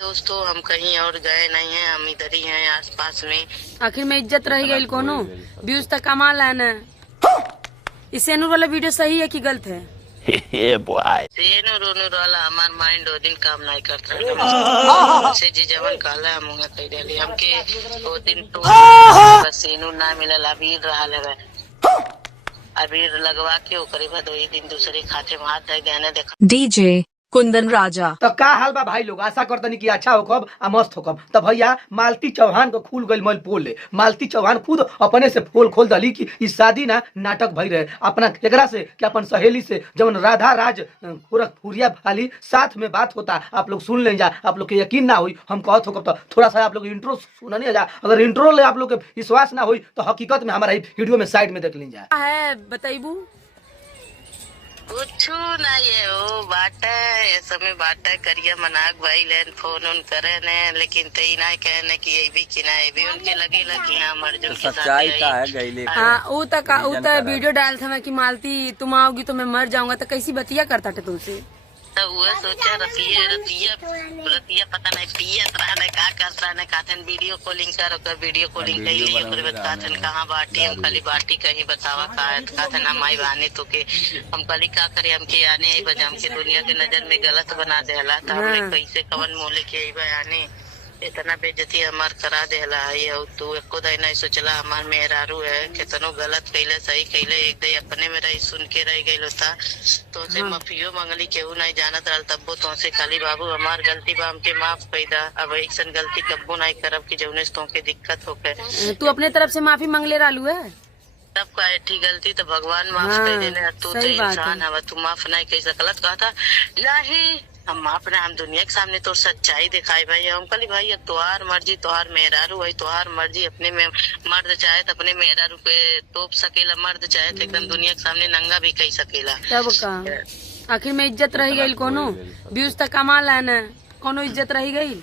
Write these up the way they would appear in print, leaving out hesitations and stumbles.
दोस्तों हम कहीं और गए नहीं हैं, हम इधर ही हैं आसपास में। आखिर में इज्जत रह गई कोनो व्यूज तक कमा लेना। इस सेनूर वाला वीडियो सही है कि गलत है? सेनूर ओनूर वाला हमार माइंड वो दिन काम नहीं करता से जी जवन काला हम मुंह कह डाली हमके वो दिन तो बस सेनूर ना मिलल अबीर रहा लगे अबीर लगवा के ओकरे बाद वही दिन दूसरे खाते में हाथ दे देने देखा। डीजे कुंदन राजा तो का हाल बा भाई लोग, आशा करतनी कि अच्छा होकब आ मस्त होकब। तो भैया मालती चौहान को खुल गई मल पोल मालती चौहान खुद अपने से पोल खोल दली कि इस शादी ना नाटक भई रहे अपना एकरा से कि अपन सहेली से जब राधा राज गोरखपुरिया वाली साथ में बात होता आप लोग सुन ले जा। आप लोग के यकीन ना हुई हम कहत होकब तो थोड़ा सा आप लोग इंट्रो सुनने जा। अगर इंट्रो ले आप लोग के विश्वास ना हुई तो हकीकत में हमारा वीडियो में साइड में देख ली जा है बताइबू कुछ ना ये वो बाटा ये समय बाटा करिया मनाक भाई लेन फोन उन करे ने लेकिन तई ना कहने कि ये भी कि ना ये भी उनके लगे लगी हम अर्जुन के साथ सच्चाई का है गईले। हाँ वो तक वीडियो डाल था मैं कि मालती तुम आओगी तो मैं मर जाऊंगा। तो कैसी बतिया करता थे तुमसे? तो वो सोचा रतिया पता नहीं पिया रहने का करता ने काथन वीडियो कॉलिंग कर वीडियो कॉलिंग कही लिए ओकरे बाद काथन कहां बाटी हम खाली बाटी कहीं बतावा का है काथन हम आई बाने तो के हम खाली का करे हमके आने आई बजा हमके दुनिया के नजर में गलत बना देला त हमने कैसे कवन मोले के आई बयाने इतना बेइज्जती हमार करा देला है और तू एको दई नहीं सोचला हमार मेहरारू है कितनो गलत कइले सही कइले एक दई अपने में रही सुन के रह गइलो था तो से माफियो मंगली केहू नहीं जानत रहल तब्बो तो से खाली बाबू हमार गलती बा हमके माफ कइदा अब ऐसन गलती कब्बो नहीं करब कि जौने से तोके दिक्कत होके। तू अपने तरफ से माफी मांग ले रहलू है? तब का ऐठी गलती तो भगवान माफ कर देने तू तो इंसान है तू माफ नहीं कर सकलत कहता नहीं हम अपने हम दुनिया के सामने तो सच्चाई दिखाई भाई हम कली भाई तोहार मर्जी तोहार मेहरारू है तोहार मर्जी अपने में मर्द चाहे तो अपने मेहरारू पे तोप सकेला मर्द चाहे तो एकदम दुनिया के सामने नंगा भी कह सकेला। तब का आखिर में इज्जत रह गई कोनो व्यूज तक कमा लेना कोनो इज्जत रह गई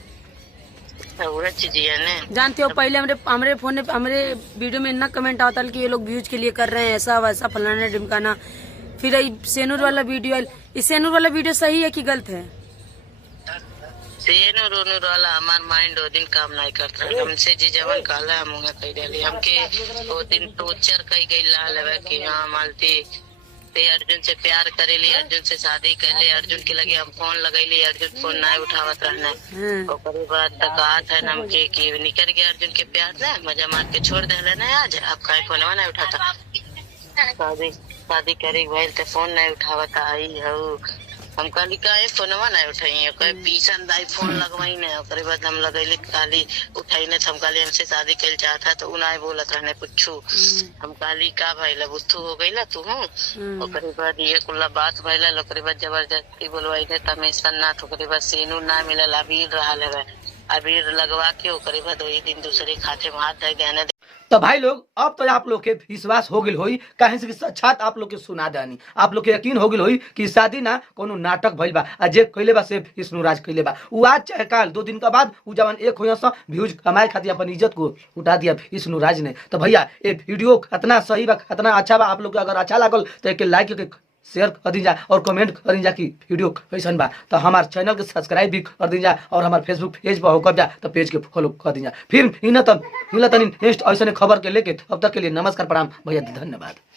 चीज है ने जानते हो पहले हमारे फोन हमारे वीडियो में इतना कमेंट आता कि ये लोग व्यूज के लिए कर रहे हैं ऐसा वैसा फलाना ढिमकाना। फिर सेनूर वाला वीडियो इस सेनूर वाला वीडियो सही है कि गलत है? सेनूर ओनूर वाला हमार माइंड वो दिन काम नहीं करता हमसे जी जवन काला हम मुंह कह डाली हमके वो दिन टोर्चर कही गई लाल है कि हाँ मालती ते अर्जुन से प्यार करेली अर्जुन से शादी कर ले अर्जुन के लगे हम फोन लगैली अर्जुन फोन नहीं उठावत रहना ओकरे बाद तकात है हमके कि निकल गया अर्जुन के प्यार से मजा मार के छोड़ दे ना आज आप का फोन नहीं उठाता शादी करे भाई तो फोन नहीं उठावता आई हो हम कहली का फोनवा नहीं उठाई कहे पीछन दाई फोन लगवाई ने ओकरे बाद हम लगैली खाली उठाई ने हम कहली हमसे शादी कर चाहता तो उ नहीं बोलत रहने कुछ हम कहली का भइला बुद्धू हो गइला तू ओकरे बाद ये कुल्ला बात भइला ओकरे बाद जबरदस्ती बोलवाई ने तमेसन ना तो ओकरे बाद सेनूर ना मिलल अबीर रहा लगे अबीर लगवा के ओकरे बाद वही दिन दूसरे खाते में हाथ दे देने। तो भाई लोग अब तो आप लोग के विश्वास हो गई होई कहीं से साक्षात आप लोग के सुना दानी आप लोग के यकीन हो गई होई कि शादी ना कोनो नाटक भइल बा आ जे कइले बा से विष्णुराज कइले बा उ आज चाहे काल 2 दिन के बाद उ जवान एक होया सा व्यूज कमाए खातिर अपन इज्जत को उठा दिया विष्णुराज ने। तो भैया ये वीडियो कितना सही बा कितना अच्छा बा आप लोग के अगर अच्छा लागल तो एक लाइक के शेयर कर दी जा और कमेंट कर दी जा कि वीडियो कैसन बा। तो हमारे चैनल के सब्सक्राइब भी कर दी जा और हमारे फेसबुक पेज पर होकर जा तो पेज के फॉलो कर दी जा। फिर इन तक नेक्स्ट ऐसे खबर के लेके अब तक के लिए नमस्कार प्रणाम भैया धन्यवाद।